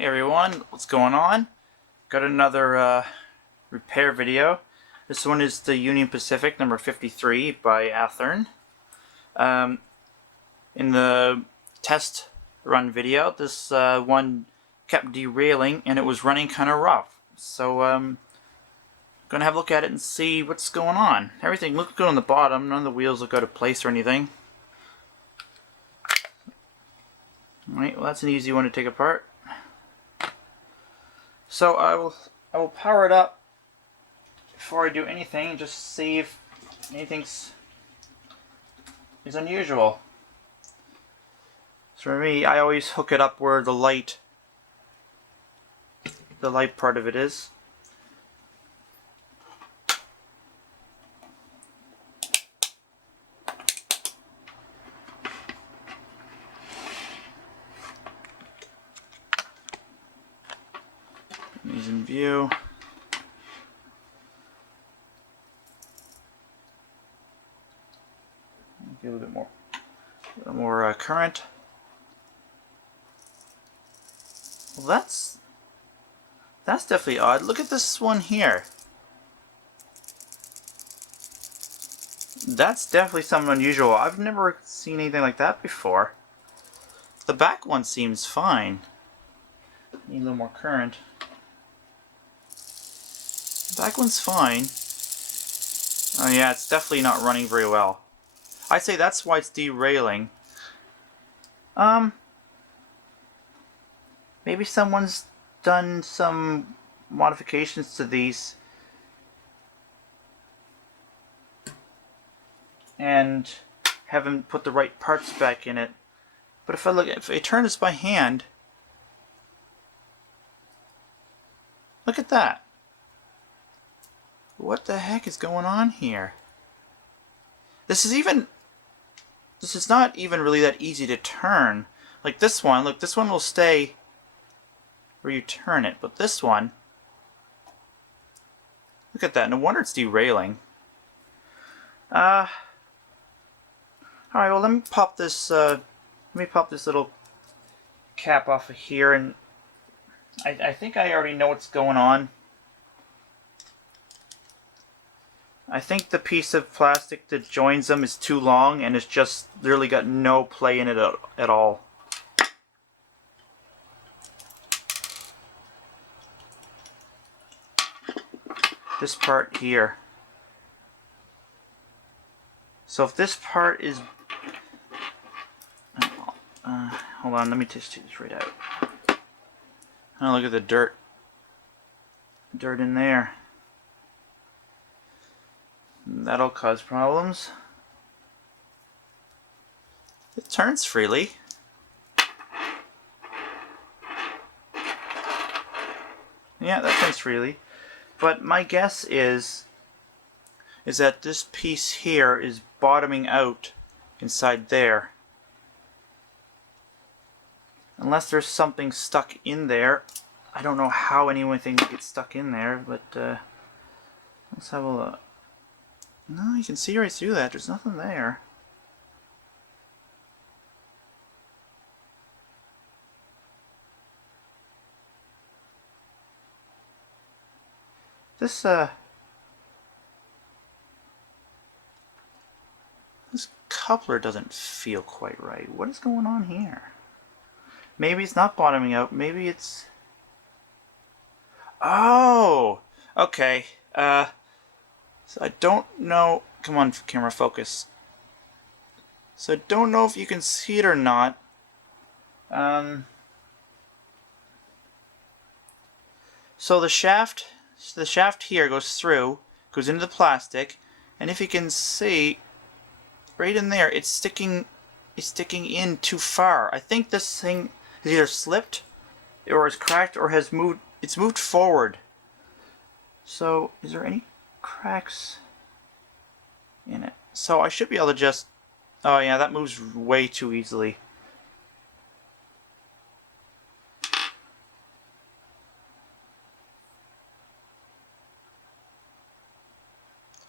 Hey everyone, what's going on? Got another repair video. This one is the Union Pacific number 53 by Athearn. In the test run video, this one kept derailing and it was running kind of rough. So I'm gonna have a look at it and see what's going on. Everything looks good on the bottom, none of the wheels look out of place or anything. Alright, well that's an easy one to take apart. So I will power it up before I do anything, just see if anything is unusual. So for me, I always hook it up where the light part of it is. He's in view. Get a little bit more current. Well, that's definitely odd. Look at this one here. That's definitely something unusual. I've never seen anything like that before. The back one seems fine. Need a little more current. The back one's fine. Oh yeah, it's definitely not running very well. I'd say that's why it's derailing. Maybe someone's done some modifications to these and haven't put the right parts back in it. But if I turn this by hand, look at that. What the heck is going on here? This is not even really that easy to turn. Like this one, look, this one will stay where you turn it, but this one, look at that. No wonder it's derailing. Alright, well let me pop this little cap off of here, and I think I already know what's going on. I think the piece of plastic that joins them is too long and it's just literally got no play in it at all. This part here. So if this part is... hold on, let me just take this right out. Oh, look at the dirt. Dirt in there. That'll cause problems. It turns freely. Yeah, that turns freely. But my guess is that this piece here is bottoming out inside there. Unless there's something stuck in there. I don't know how anything gets stuck in there, but let's have a look. No, you can see right through that. There's nothing there. This coupler doesn't feel quite right. What is going on here? Maybe it's not bottoming out. Maybe it's... Oh! Okay. So I don't know... Come on, camera, focus. So I don't know if you can see it or not. So the shaft here goes through, goes into the plastic, and if you can see, right in there, it's sticking in too far. I think this thing has either slipped, or is cracked, or has moved. It's moved forward. So, is there any cracks in it? So I should be able to just... Oh yeah, that moves way too easily.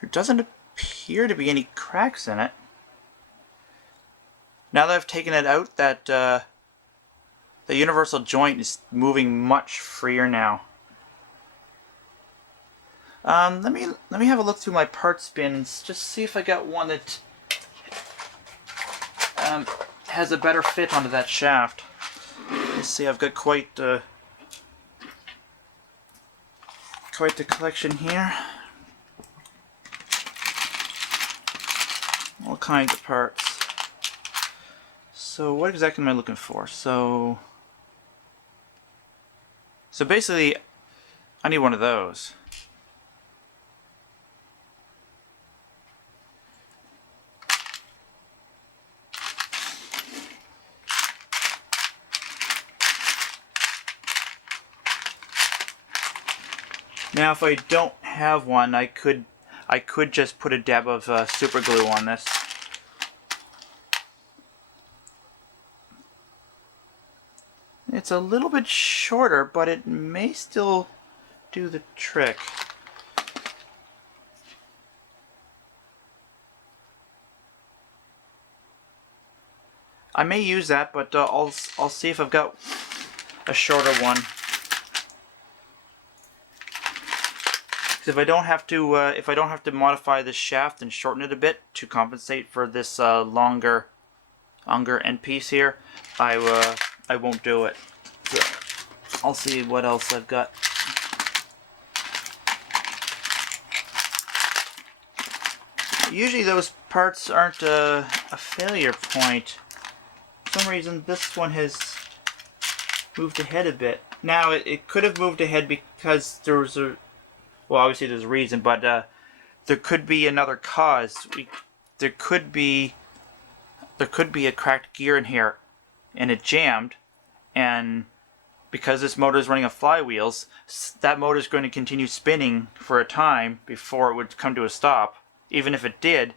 There doesn't appear to be any cracks in it. Now that I've taken it out, that The universal joint is moving much freer now. Let me have a look through my parts bins, just see if I got one that has a better fit onto that shaft. Let's see, I've got quite the collection here. All kinds of parts. So what exactly am I looking for? So basically, I need one of those. Now, if I don't have one, I could just put a dab of super glue on this. It's a little bit shorter, but it may still do the trick. I may use that, but I'll see if I've got a shorter one. If I don't have to modify this shaft and shorten it a bit to compensate for this longer end piece here, I won't do it. So I'll see what else I've got. Usually those parts aren't a failure point. For some reason this one has moved ahead a bit. Now it could have moved ahead because there was well, obviously there's a reason, but there could be another cause. There could be a cracked gear in here, and it jammed, and because this motor is running on flywheels, that motor is going to continue spinning for a time before it would come to a stop, even if it did,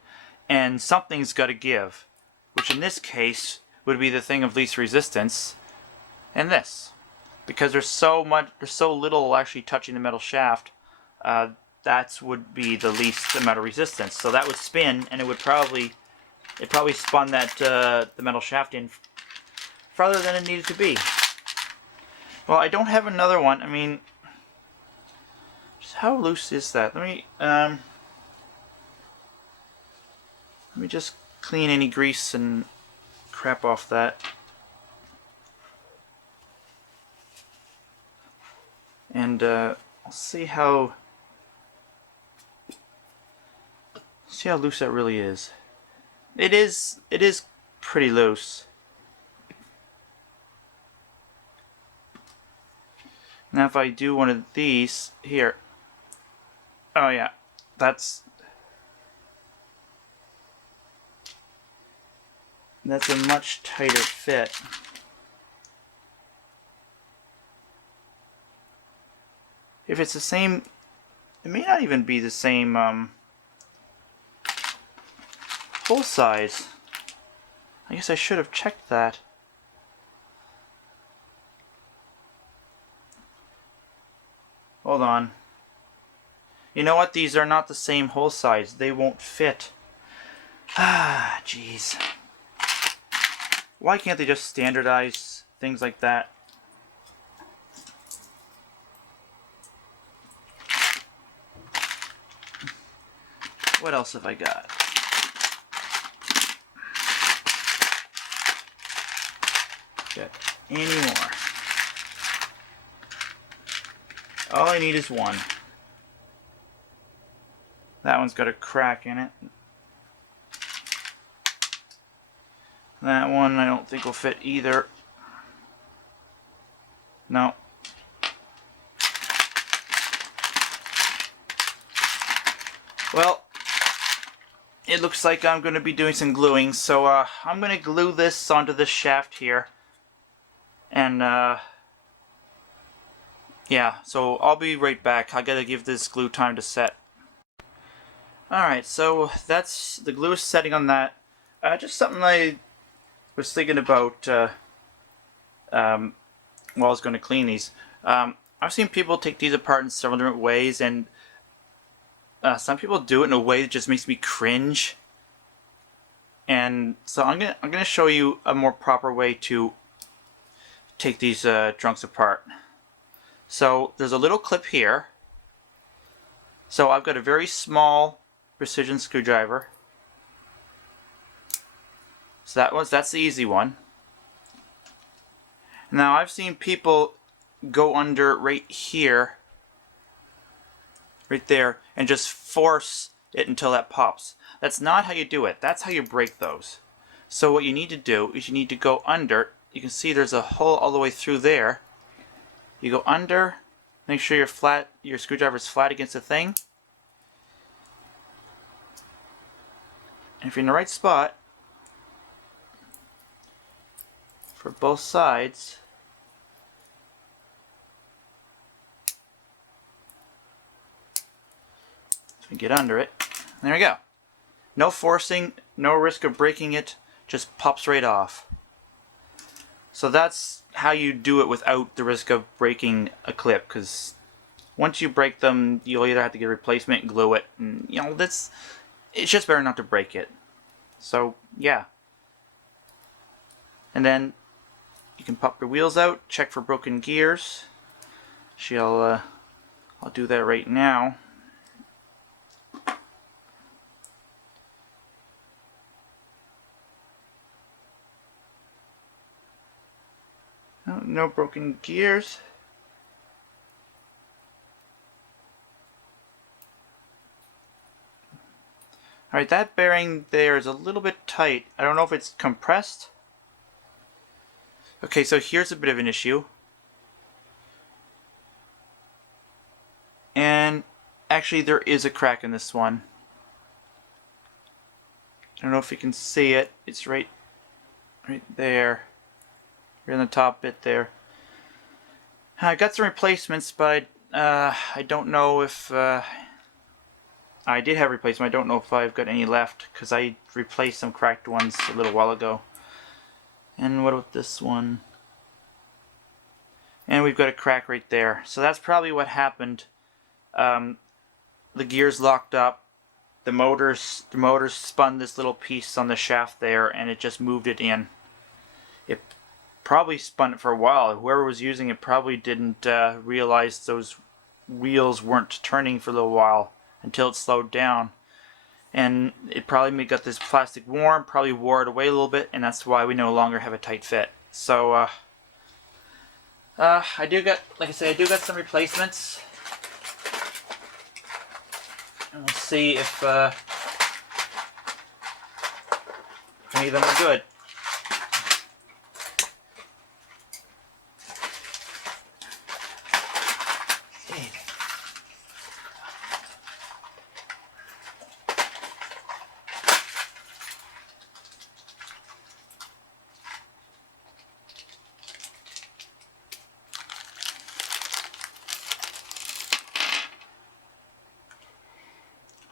and something's got to give, which in this case would be the thing of least resistance, and this, because there's so little actually touching the metal shaft. That would be the least amount of resistance. So that would spin, and it probably spun that the metal shaft in farther than it needed to be. Well, I don't have another one. I mean, how loose is that? Let me just clean any grease and crap off that. And I'll see how loose that really is. It is pretty loose. Now if I do one of these here, oh yeah, that's a much tighter fit. If it's the same, it may not even be the same hole size. I guess I should have checked that. Hold on. You know what? These are not the same hole size. They won't fit. Ah, jeez. Why can't they just standardize things like that? What else have I got? Got any more? All I need is one. That one's got a crack in it. That one I don't think will fit either. No. Well, it looks like I'm going to be doing some gluing, so I'm going to glue this onto this shaft here. And yeah, so I'll be right back. I gotta give this glue time to set. Alright, so that's the glue is setting on that. Just something I was thinking about while I was going to clean these. I've seen people take these apart in several different ways, and some people do it in a way that just makes me cringe. And so I'm gonna show you a more proper way to take these trunks apart. So there's a little clip here. So I've got a very small precision screwdriver. So that's the easy one. Now I've seen people go under right here, right there, and just force it until that pops. That's not how you do it. That's how you break those. So what you need to do is you need to go under. You can see there's a hole all the way through there. You go under, make sure your screwdriver is flat against the thing. And if you're in the right spot, for both sides, so we get under it. There we go. No forcing, no risk of breaking it, just pops right off. So that's how you do it without the risk of breaking a clip, because once you break them, you'll either have to get a replacement and glue it, and you know, it's just better not to break it. So yeah. And then you can pop your wheels out, check for broken gears. I'll do that right now. No broken gears. Alright, that bearing there is a little bit tight. I don't know if it's compressed. Okay, so here's a bit of an issue. And actually there is a crack in this one. I don't know if you can see it. It's right there. Right on the top bit there. I got some replacements, but I don't know if I did have replacement. I don't know if I've got any left, because I replaced some cracked ones a little while ago. And what about this one? And we've got a crack right there. So that's probably what happened. The gears locked up. The motors spun this little piece on the shaft there, and it just moved it in. It probably spun it for a while. Whoever was using it probably didn't realize those wheels weren't turning for a little while until it slowed down. And it probably got this plastic warm, probably wore it away a little bit, and that's why we no longer have a tight fit. So I do got some replacements. And we'll see if any of them are good.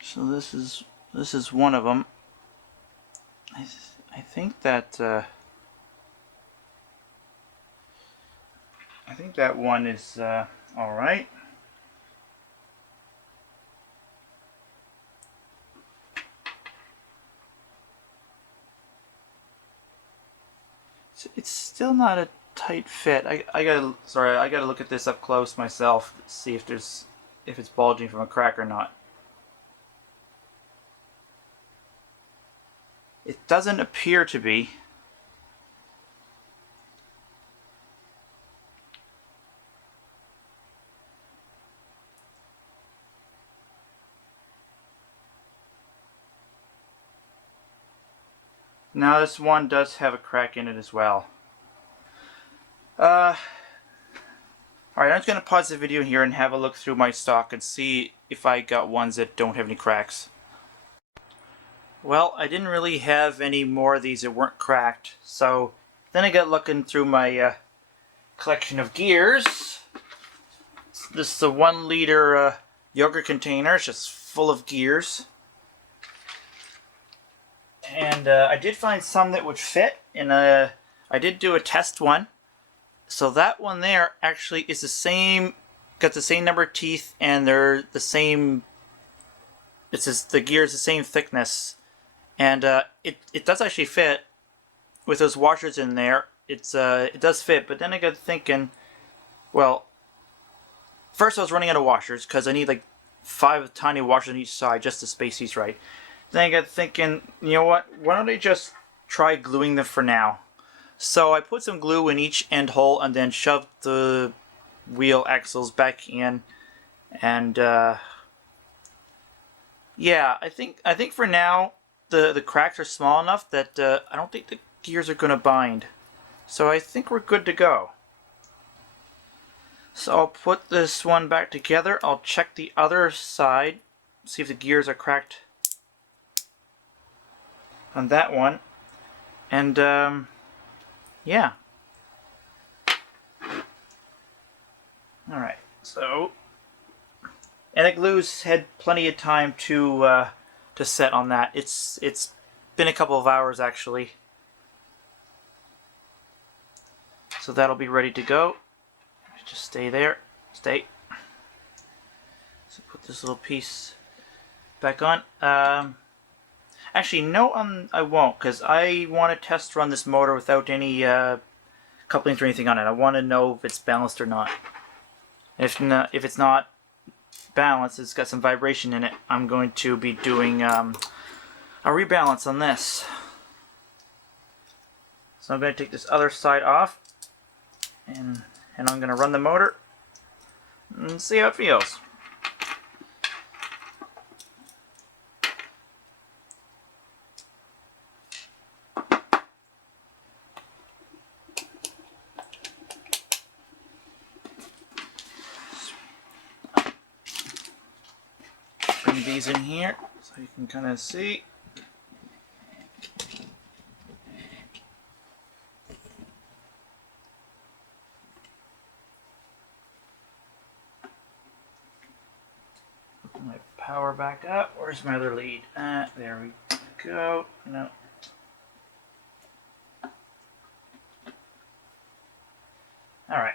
So this is one of them. I think that one is all right. It's still not a tight fit. I gotta look at this up close myself to see if it's bulging from a crack or not. It doesn't appear to be. Now this one does have a crack in it as well. Alright, I'm just going to pause the video here and have a look through my stock and see if I got ones that don't have any cracks. Well, I didn't really have any more of these that weren't cracked, so then I got looking through my collection of gears. This is a 1 liter yogurt container. It's just full of gears. And I did find some that would fit, and I did do a test one. So that one there actually is the same, got the same number of teeth, and they're the same, the gear's the same thickness. And it does actually fit with those washers in there. it does fit. But then I got thinking, well, first I was running out of washers because I need like 5 tiny washers on each side just to space these right. Then I got thinking, you know what? Why don't I just try gluing them for now? So I put some glue in each end hole and then shoved the wheel axles back in, and yeah, I think for now the cracks are small enough that I don't think the gears are gonna bind. So I think we're good to go. So I'll put this one back together. I'll check the other side, see if the gears are cracked on that one, and yeah. Alright, so, and the glue's had plenty of time to set on that. It's been a couple of hours actually. So that'll be ready to go. Just stay there. Stay. So put this little piece back on. Actually, no, I won't, because I want to test run this motor without any couplings or anything on it. I want to know if it's balanced or not. If it's not balanced, it's got some vibration in it, I'm going to be doing a rebalance on this. So I'm going to take this other side off, and I'm going to run the motor and see how it feels. Bring these in here so you can kind of see. My power back up. Where's my other lead? There we go. No. All right.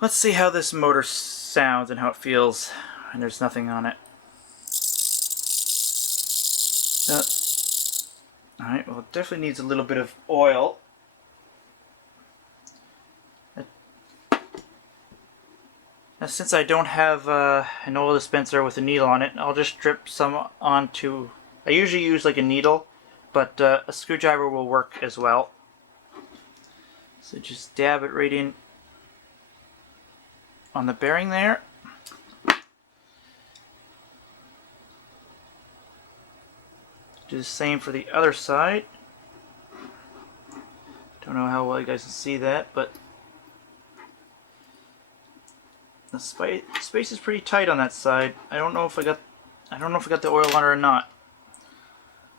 Let's see how this motor sounds and how it feels, and there's nothing on it. Alright, well it definitely needs a little bit of oil. Now since I don't have an oil dispenser with a needle on it, I'll just drip some onto... I usually use like a needle, but a screwdriver will work as well. So just dab it right in on the bearing there. Do the same for the other side. Don't know how well you guys can see that, but the space is pretty tight on that side. I don't know if I got the oil on it or not.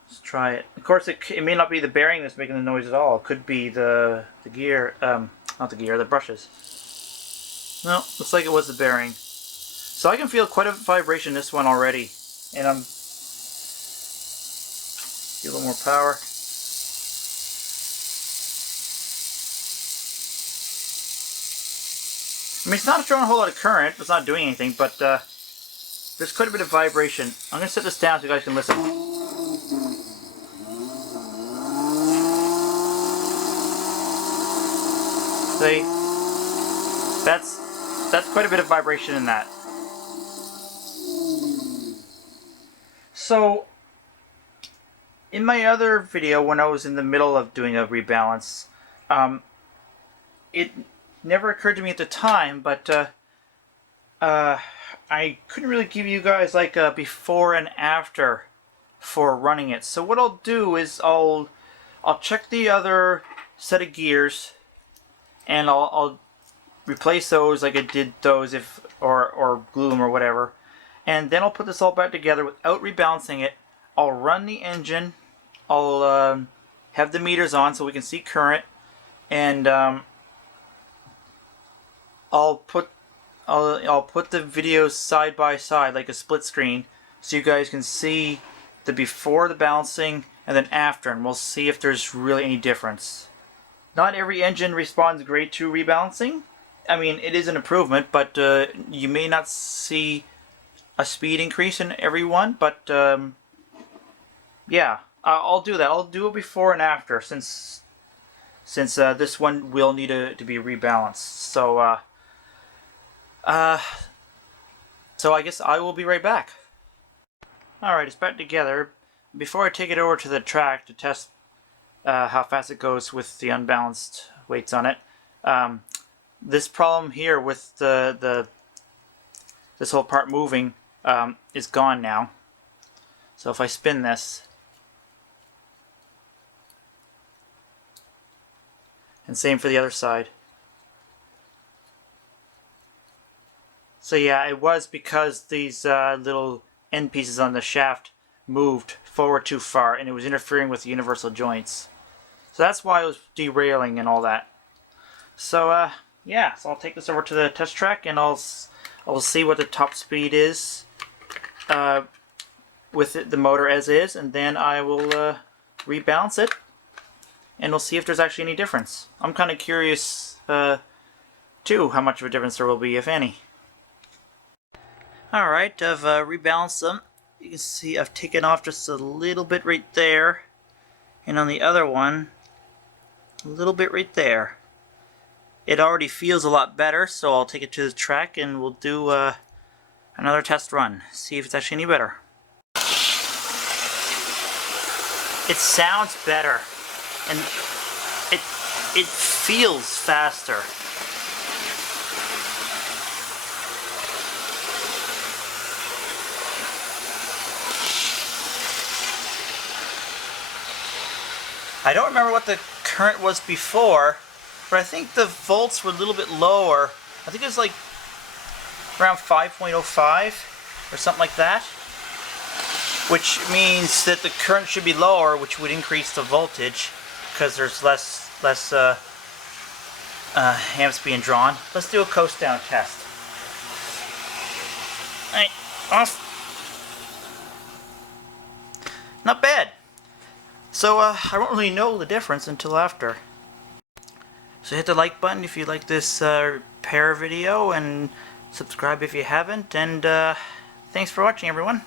Let's try it. Of course, it may not be the bearing that's making the noise at all. It could be the gear, not the gear, the brushes. No, looks like it was the bearing. So I can feel quite a vibration in this one already, and I'm get a little more power. I mean, it's not drawing a whole lot of current. It's not doing anything, but there's quite a bit of vibration. I'm going to set this down so you guys can listen. See? That's quite a bit of vibration in that. So, in my other video, when I was in the middle of doing a rebalance, it never occurred to me at the time, but I couldn't really give you guys like a before and after for running it. So what I'll do is I'll check the other set of gears, and I'll replace those like I did those or glue them or whatever, and then I'll put this all back together without rebalancing it. I'll run the engine. I'll have the meters on so we can see current, and I'll put the videos side by side like a split screen so you guys can see the before the balancing and then after, and we'll see if there's really any difference. Not every engine responds great to rebalancing. I mean, it is an improvement, but you may not see a speed increase in every one, but yeah, I'll do that. I'll do it before and after, since this one will need to be rebalanced. So so I guess I will be right back. Alright, it's back together. Before I take it over to the track to test how fast it goes with the unbalanced weights on it, this problem here with this whole part moving is gone now. So if I spin this, and same for the other side. So yeah, it was because these little end pieces on the shaft moved forward too far, and it was interfering with the universal joints. So that's why it was derailing and all that. So yeah, so I'll take this over to the test track, and I'll see what the top speed is with the motor as is, and then I will rebalance it, and we'll see if there's actually any difference. I'm kind of curious too how much of a difference there will be, if any. Alright, I've rebalanced them. You can see I've taken off just a little bit right there, and on the other one, a little bit right there. It already feels a lot better, so I'll take it to the track and we'll do another test run, see if it's actually any better. It sounds better, and it feels faster. I don't remember what the current was before, but I think the volts were a little bit lower. I think it was like around 5.05 or something like that, which means that the current should be lower, which would increase the voltage because there's less amps being drawn. Let's do a coast down test. Alright, off. Not bad. So I won't really know the difference until after. So hit the like button if you like this repair video, and subscribe if you haven't, and thanks for watching, everyone.